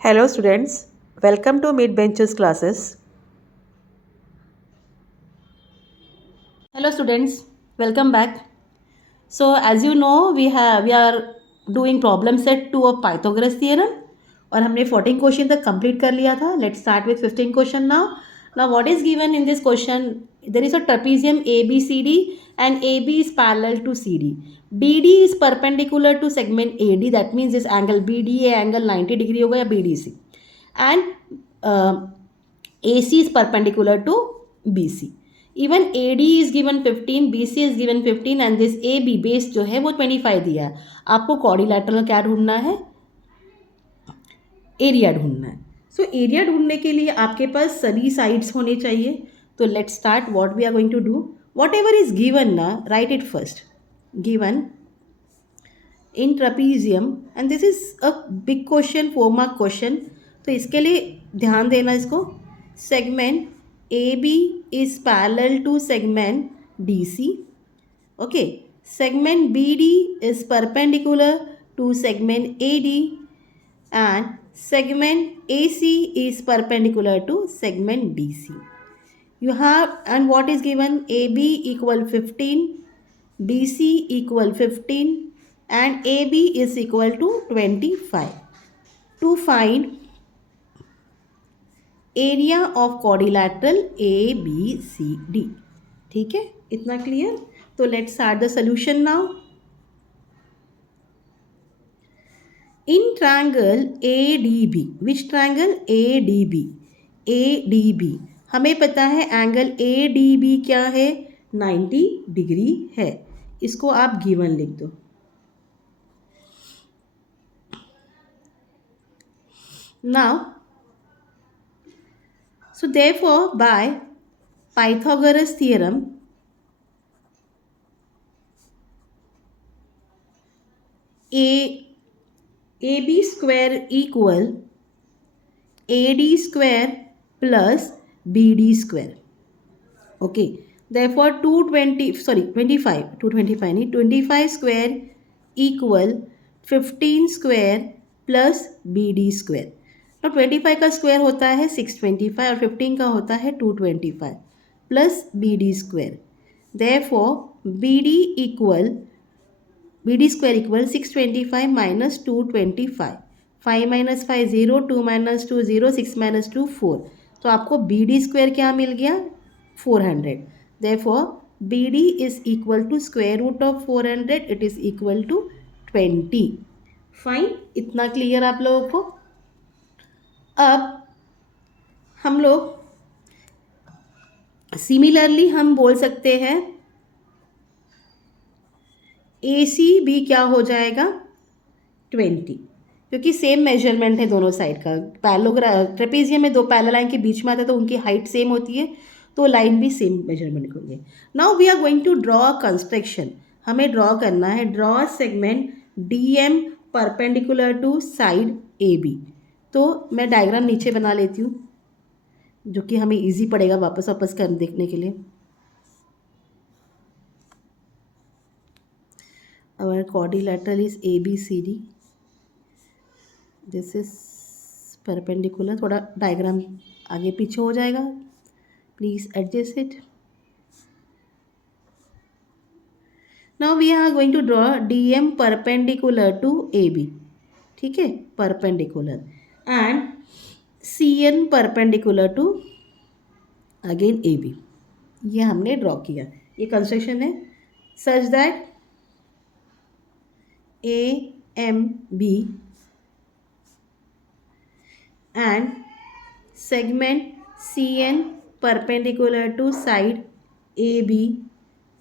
Hello students, welcome to Mid Benches classes. Hello students, welcome back. So as you know we are doing problem set 2 of Pythagoras theorem और हमने 14 question तक complete कर लिया था. Let's start with 15 question now. Now what is given in this question? There is a trapezium ABCD and AB is parallel to CD. BD is perpendicular to segment AD, that means this angle BDA angle 90 degree होगा या BDC, and AC is perpendicular to BC. Even AD is given 15, BC is given 15 and this AB base जो है वो 25 दिया है. आपको quadrilateral क्या ढूंढना है? एरिया ढूंढना है. सो एरिया ढूंढने के लिए आपके पास सभी साइड्स होने चाहिए. तो let's start what we are going to do. Whatever is given ना, write it first. Given in trapezium and this is a big question, 4 mark question. तो इसके लिए ध्यान देना इसको. Segment AB is parallel to segment DC. Okay, segment BD is perpendicular to segment AD and segment AC is perpendicular to segment DC. You have, and what is given? AB equal 15, BC equal 15 and AB is equal to 25. To find area of quadrilateral ABCD. ठीक है, इतना clear. तो let's start the solution now. In triangle ADB, which triangle? ADB. ADB हमें पता है angle ADB क्या है? 90 degree है. इसको आप गिवन लिख दो. Now so therefore by Pythagoras theorem, AB square equal AD square plus BD square. Okay, therefore 25 square equal 15 square plus BD square. तो 25 का स्क्वायर होता है 625 और 15 का होता है 225 plus BD square. Therefore BD square equal 625 minus 225. 5 minus 5 0, 2 minus 2 0, 6 minus 2 4. तो आपको BD स्क्वायर क्या मिल गया? 400. Therefore BD is equal to square root of 400, it is equal to 20. Fine, इतना क्लियर आप लोगों को. अब हम लोग सिमिलरली हम बोल सकते हैं AC भी क्या हो जाएगा? 20, क्योंकि सेम मेजरमेंट है दोनों साइड का. ट्रेपेजियम में दो पैरेलल लाइन के बीच में आता है तो उनकी हाइट सेम होती है, तो लाइन भी सेम मेजरमेंट होंगे. Now we are going to draw a construction. हमें ड्रॉ करना है. Draw segment DM perpendicular to side AB. तो मैं डायग्राम नीचे बना लेती हूँ जो कि हमें इजी पड़ेगा वापस कर देखने के लिए. Our quadrilateral is ABCD. This is perpendicular. थोड़ा डायग्राम आगे पीछे हो जाएगा, please adjust it. Now we are going to draw DM perpendicular to AB. ठीक है, perpendicular. And CN perpendicular to again AB. ये हमने ड्रॉ किया. ये कंस्ट्रक्शन है such that AMB and segment CN perpendicular to side AB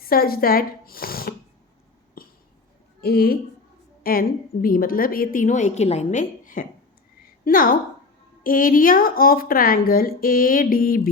such that ANB, मतलब ये तीनों एक ही लाइन में है. Now area of triangle ADB,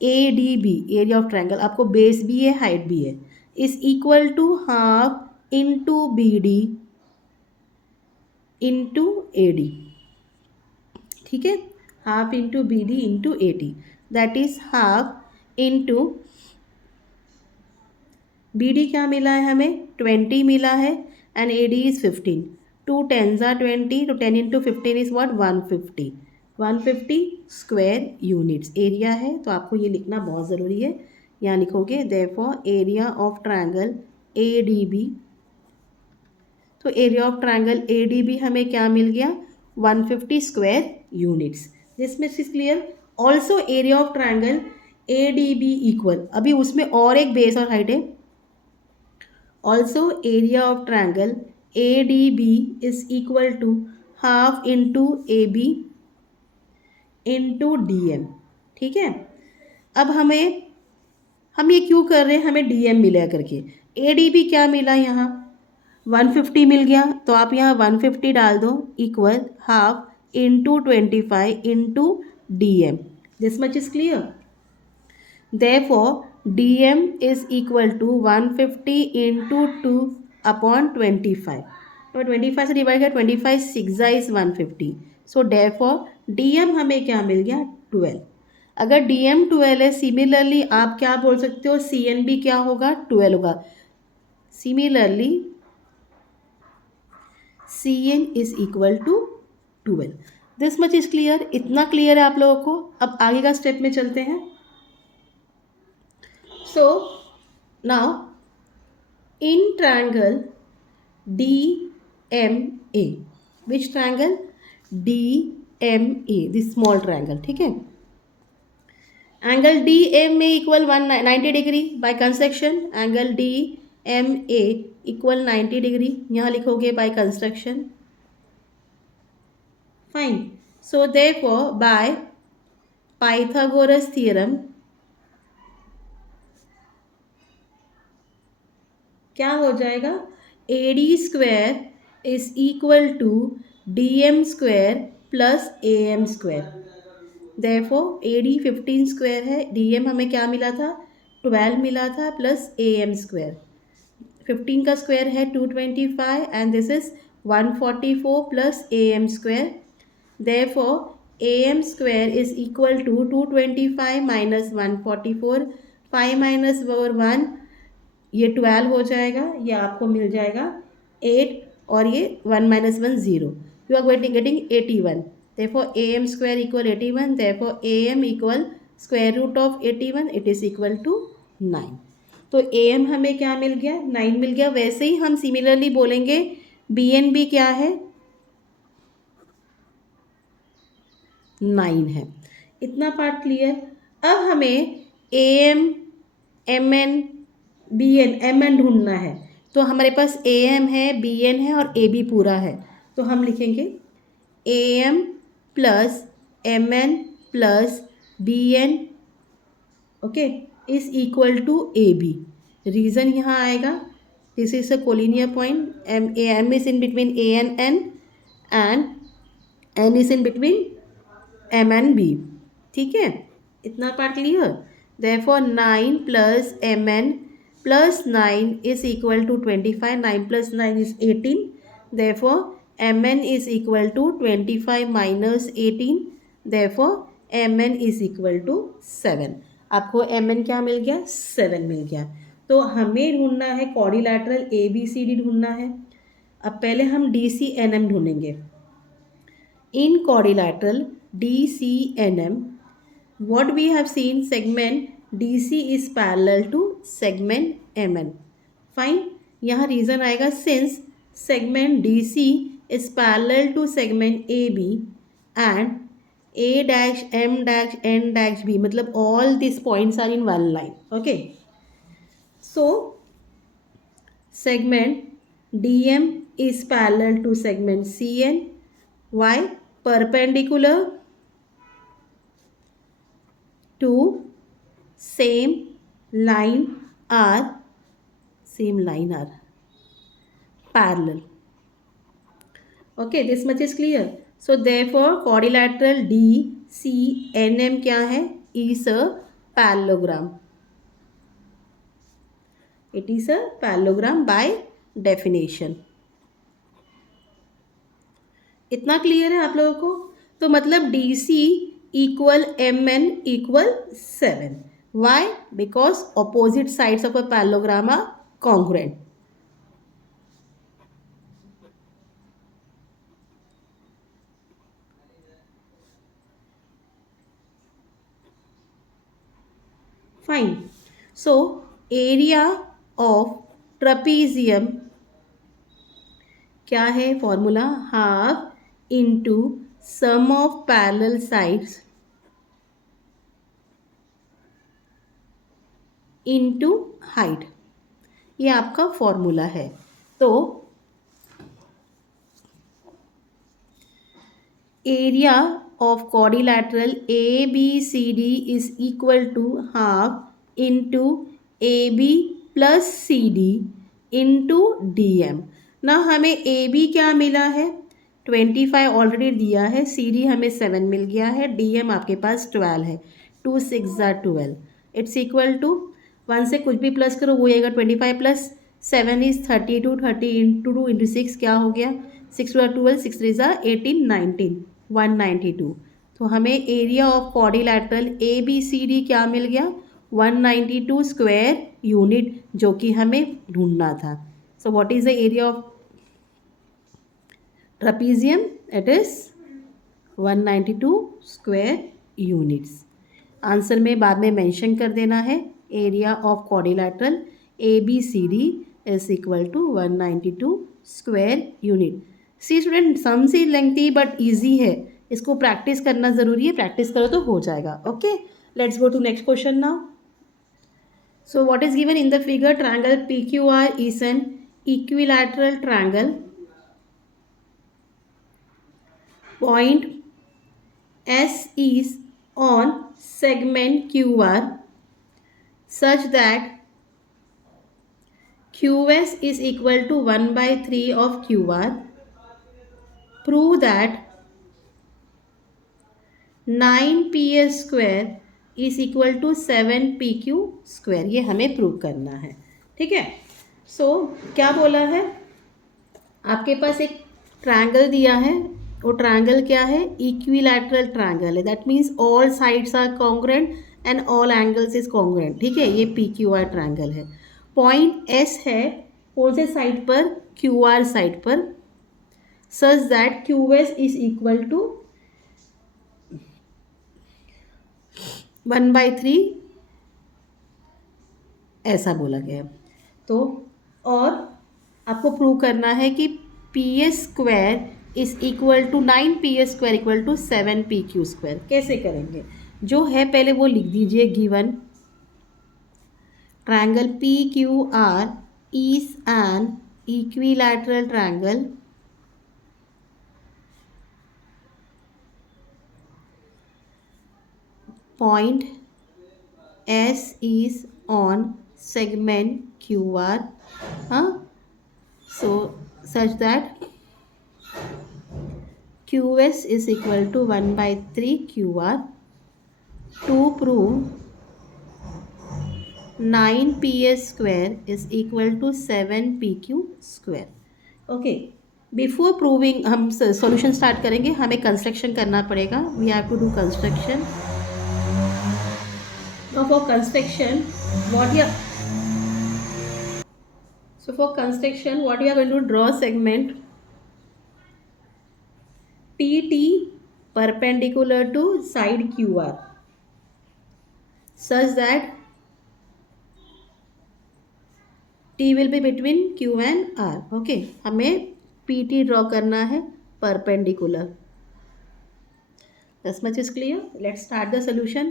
area of triangle, आपको बेस भी है हाइट भी है, is equal to half into BD into AD. ठीक है, half into BD into AD, that is half into BD क्या मिला है हमें? 20 मिला है and AD is 15. 2 10s are 20, तो 10 into 15 is what? 150. 150 square units area है, तो आपको ये लिखना बहुत ज़रूरी है. यहाँ लिखोगे therefore area of triangle ADB. तो एरिया ऑफ ट्रायंगल ADB हमें क्या मिल गया? 150 square units. This much is clear. Also area of triangle ADB equal, अभी उसमें और एक बेस और हाइट है. Also area of triangle ADB is equal to half into AB into DM. ठीक है. अब हम ये क्यों कर रहे हैं? हमें DM मिला करके. ADB क्या मिला? यहाँ 150 मिल गया, तो आप यहाँ 150 डाल दो equal half into 25 into DM. This much is clear. Therefore, DM is equal to 150 into 2 upon 25. तो 25 से डिवाइड कर, 25 6 is 150. So therefore DM हमें क्या मिल गया? 12. अगर DM 12 है, सिमिलरली आप क्या बोल सकते हो? CN भी क्या होगा? 12 होगा. Similarly CN is equal to 12. This much is clear. इतना क्लियर है आप लोगों को. अब आगे का स्टेप में चलते हैं. So now in triangle DMA, which triangle? DMA, this small triangle. ठीक है. Angle DMA equal 190 degree by construction. Angle DMA equal 90 degree. यहाँ लिखोगे by construction. Fine. So therefore by Pythagoras theorem क्या हो जाएगा? AD square is equal to DM square plus AM square. Therefore AD 15 square है, DM हमें क्या मिला था? 12 मिला था प्लस AM स्क्वायर. 15 का स्क्वायर है 225 and this is 144 plus AM square. Therefore AM square is equal to 225 minus 144, 5 minus 1, ये 12 हो जाएगा. ये आपको मिल जाएगा 8 और ये 1 minus 1 0. You are getting 81. Therefore AM square equal 81. Therefore AM equal square root of 81. It is equal to 9. तो AM हमें क्या मिल गया? 9 मिल गया. वैसे ही हम सिमिलरली बोलेंगे BNB क्या है? 9 है. इतना पार्ट क्लियर. अब हमें AM MN BN MN ढूंढना है. तो हमारे पास AM है, BN है और AB पूरा है. तो हम लिखेंगे AM plus MN plus BN okay is equal to AB. Reason यहाँ आएगा, this is a collinear point. M is in between A and N and N is in between M and B. ठीक है. इतना part clear. Therefore 9 plus MN plus 9 is equal to 25. 9 plus 9 is 18. Therefore Mn is equal to 25 minus 18. Therefore Mn is equal to 7. आपको Mn क्या मिल गया? 7 मिल गया. तो हमें ढूंढना है क्वाड्रिलैटरल ABCD ढूंढना है. अब पहले हम DCNM ढूंढेंगे. इन quadrilateral DCNM what we have seen, segment DC is parallel to segment MN. Fine. यहाँ रीज़न आएगा since segment DC is parallel to segment AB and A dash M dash N dash B, मतलब all these points are in one line. Okay. So segment DM is parallel to segment CN. Why? Perpendicular to same line are parallel. Okay, this much is clear. So therefore quadrilateral DCNM क्या है? Is a parallelogram. It is a parallelogram by definition. इतना clear है आप लोगों को? तो मतलब DC equal MN equal 7. Why? Because opposite sides of a parallelogram are congruent. Fine. So area of trapezium क्या है formula? Half into sum of parallel sides into height. ये आपका फॉर्मूला है. तो area of quadrilateral ABCD is equal to half into AB plus CD into DM. ना हमें AB क्या मिला है? 25 ऑलरेडी दिया है. CD हमें 7 मिल गया है. DM आपके पास 12 है. 2 6 ज़ा 12. इट्स इक्वल टू 1 से कुछ भी प्लस करो वो आएगा 25 प्लस 7 इज 32. 30 इंटू 2 इंटू 6 क्या हो गया? 6 2 12 6 3 ज़ा 18 19 192. तो हमें एरिया ऑफ क्वाड्रिलैटरल ABCD क्या मिल गया? 192 स्क्वायर यूनिट, जो कि हमें ढूंढना था. So what is the area of trapezium? It is 192 square units. Answer में बाद में मेंशन कर देना है. Area of quadrilateral ABCD is equal to 192 square unit. See student, some see lengthy but easy है. इसको प्रैक्टिस करना ज़रूरी है. प्रैक्टिस करो तो हो जाएगा. Okay, let's go to next question now. So what is given in the figure? Triangle PQR is an equilateral triangle. Point S is on segment QR such that QS is equal to 1 by 3 of QR. Prove that 9PS square is equal to 7PQ square. ये हमें prove करना है. ठीक है. सो क्या बोला है? आपके पास एक ट्रायंगल दिया है. वो ट्रायंगल क्या है? इक्विलैटरल ट्रायंगल है. That means all sides are congruent and all angles is congruent. ठीक है. ये PQR ट्रायंगल है. पॉइंट S है कौन से साइड पर? QR साइड पर. Such that QS is equal to 1 by 3 ऐसा बोला गया. तो और आपको प्रूव करना है कि PS square is equal to 9PS square equal to 7PQ square. कैसे करेंगे? जो है पहले वो लिख दीजिए. Given triangle PQR is an equilateral triangle point S is on segment QR. So such that QS is equal to 1 by 3 QR. To prove 9PS square is equal to 7PQ square. Okay. Before proving हम solution start करेंगे. हमें construction करना पड़ेगा. We have to do construction. So for construction, what you are going to draw segment PT perpendicular to side QR such that T will be between Q and R. Okay, हमें PT draw करना है perpendicular. This much is clear. Let's start the solution.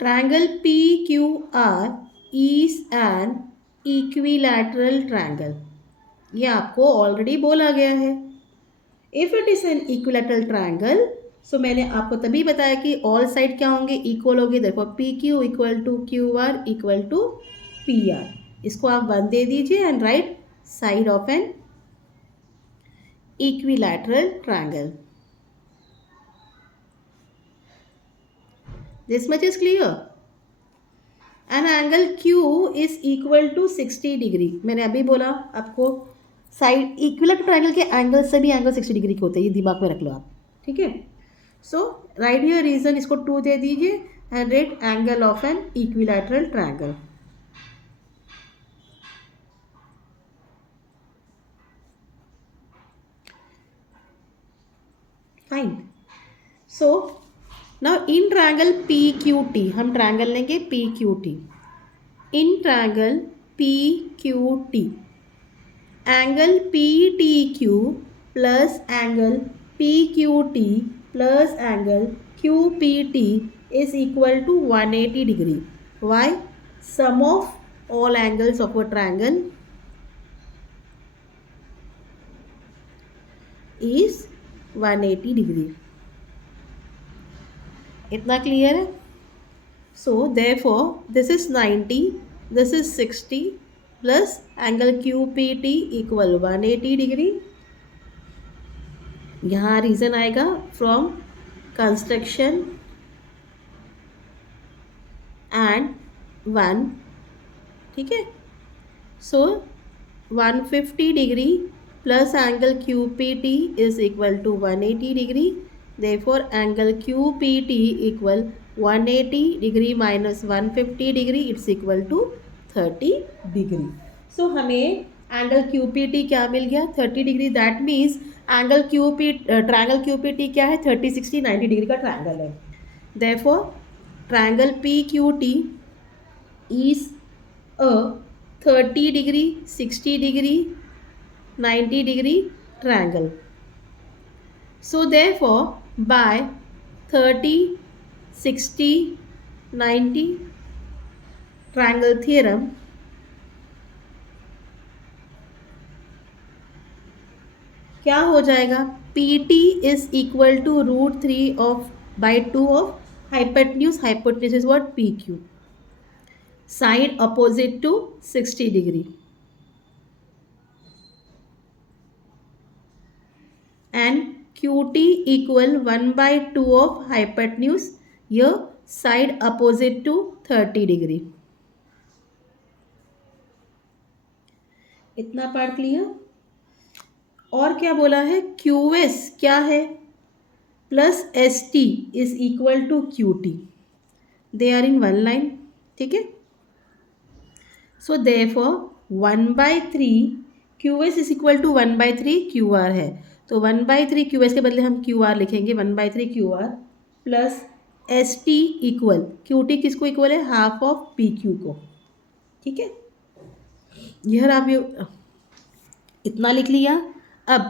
Triangle PQR is an equilateral triangle. ये आपको already बोला गया है. If it is an equilateral triangle, so मैंने आपको तभी बताया कि ऑल साइड क्या होंगे? इक्वल होंगे. देखो PQ equal to QR equal to PR. इसको आप 1 दे दीजिए and right side of an equilateral triangle. This much is clear. An angle Q is equal to 60 degree. मैंने अभी बोला आपको साइड इक्विलैटरल ट्रायंगल के एंगल से भी एंगल 60 डिग्री के होते हैं. ये दिमाग में रख लो आप. ठीक है. सो राइट हियर रीजन, इसको 2 दे दीजिए and right angle of an equilateral triangle. Fine. So now in triangle P Q T, हम ट्रायंगल लेंगे P Q T, in triangle P Q T angle P T Q plus angle P Q T plus angle Q P T is equal to 180 degree. Why? Sum of all angles of a triangle is 180 degree. इतना clear है? So therefore this is 90, this is 60 plus angle QPT equal 180 degree. यहाँ reason आएगा from construction and 1, ठीक है. So 150 degree plus angle QPT is equal to 180 degree. therefore angle QPT equal 180 degree minus 150 degree it's equal to 30 degree. So हमें angle QPT क्या मिल गया? 30 degree. That means angle triangle QPT क्या है? 30, 60, 90 degree का triangle है. therefore triangle PQT is a 30 degree, 60 degree, 90 degree triangle. So therefore by 30, 60, 90 triangle theorem, क्या हो जाएगा? PT is equal to √3 of by 2 of hypotenuse. hypotenuse is what? PQ. Side opposite to 60 degree. And QT equal 1 by 2 of hypotenuse. Here side opposite to 30 degree. इतना part clear? और क्या बोला है? QS क्या है? Plus ST is equal to QT. They are in one line, ठीक है. So therefore 1/3 QS is equal to 1/3 QR है. तो 1/3 QS के बदले हम QR लिखेंगे. 1/3 QR plus ST equal QT किसको इक्वल है? हाफ ऑफ PQ को, ठीक है. यह आप इतना लिख लिया. अब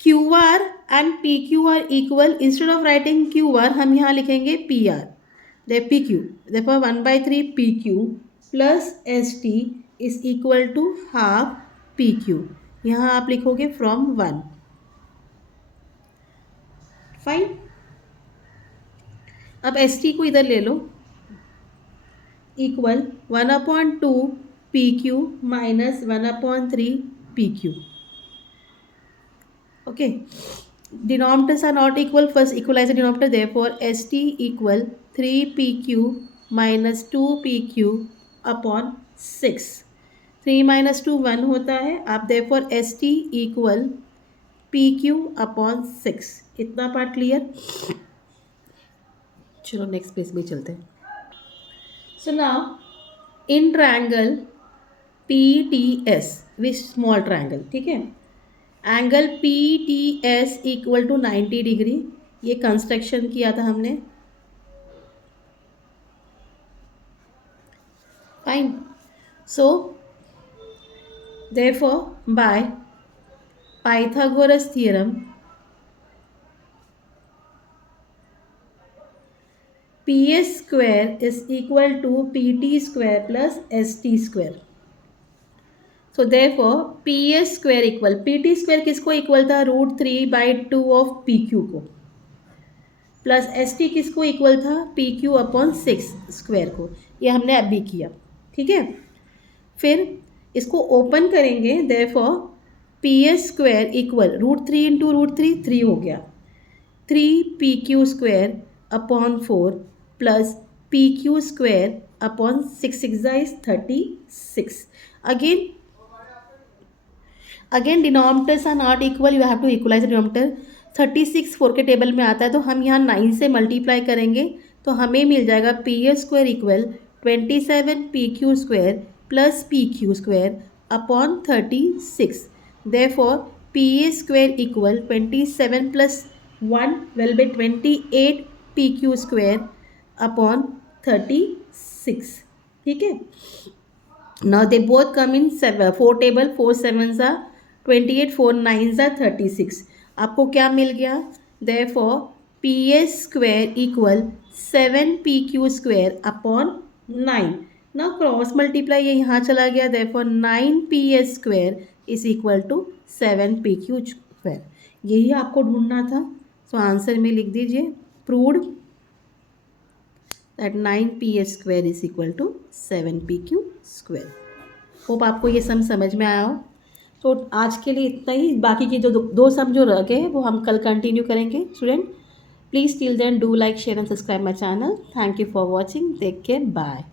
QR and PQ are equal. Instead of writing QR हम यहाँ लिखेंगे PR. They PQ, therefore 1/3 PQ plus ST is equal to half PQ. यहाँ आप लिखोगे फ्रॉम 1. फाइन. अब ST को इधर ले लो. Equal 1/2 PQ minus 1/3 PQ. Okay, denominators are not equal. First equalize the denominator. therefore ST equal 3PQ minus 2PQ upon 6. 3 minus 2 1 होता है. आप therefore ST equal PQ upon 6. इतना पार्ट क्लियर? चलो नेक्स्ट पेज में चलते हैं. So now in triangle PTS which small triangle, ठीक है. Angle PTS equal to 90 degree. ये कंस्ट्रक्शन किया था हमने. Fine. So therefore by Pythagoras theorem PS square is equal to PT square plus ST square. So therefore PS square equal PT square किसको equal था? √3/2 of PQ को. Plus ST किसको equal था? PQ upon 6 square को. ये हमने अभी किया, ठीक है. फिर इसको ओपन करेंगे. Therefore PS square equal √3 into √3 3 हो गया. 3PQ square upon 4 plus PQ square upon 6 is 36. Again denominators are not equal. You have to equalize the denominator. 36 4 के टेबल में आता है, तो हम यहाँ 9 से मल्टीप्लाई करेंगे तो हमें मिल जाएगा PS square equal 27 PQ square plus PQ square upon 36. Therefore PS square equal 27 plus 1 will be 28 PQ square upon 36. ठीक है. Now they both come in 4 table. 4 sevens are 28, 4 nines are 36. आपको क्या मिल गया? Therefore PS square equal 7PQ square upon 9. Now cross multiply ये यहाँ चला गया. Therefore 9PS square is equal to 7PQ square. यही आपको ढूंढना था. So आंसर में लिख दीजिए proved that 9PS square is equal to 7PQ square. Hope आपको ये सम समझ में आया हो. तो आज के लिए इतना ही. बाकी के जो दो सम जो रह गए वो हम कल कंटिन्यू करेंगे. Student please till then do like share and subscribe my channel. Thank you for watching. Take care. Bye.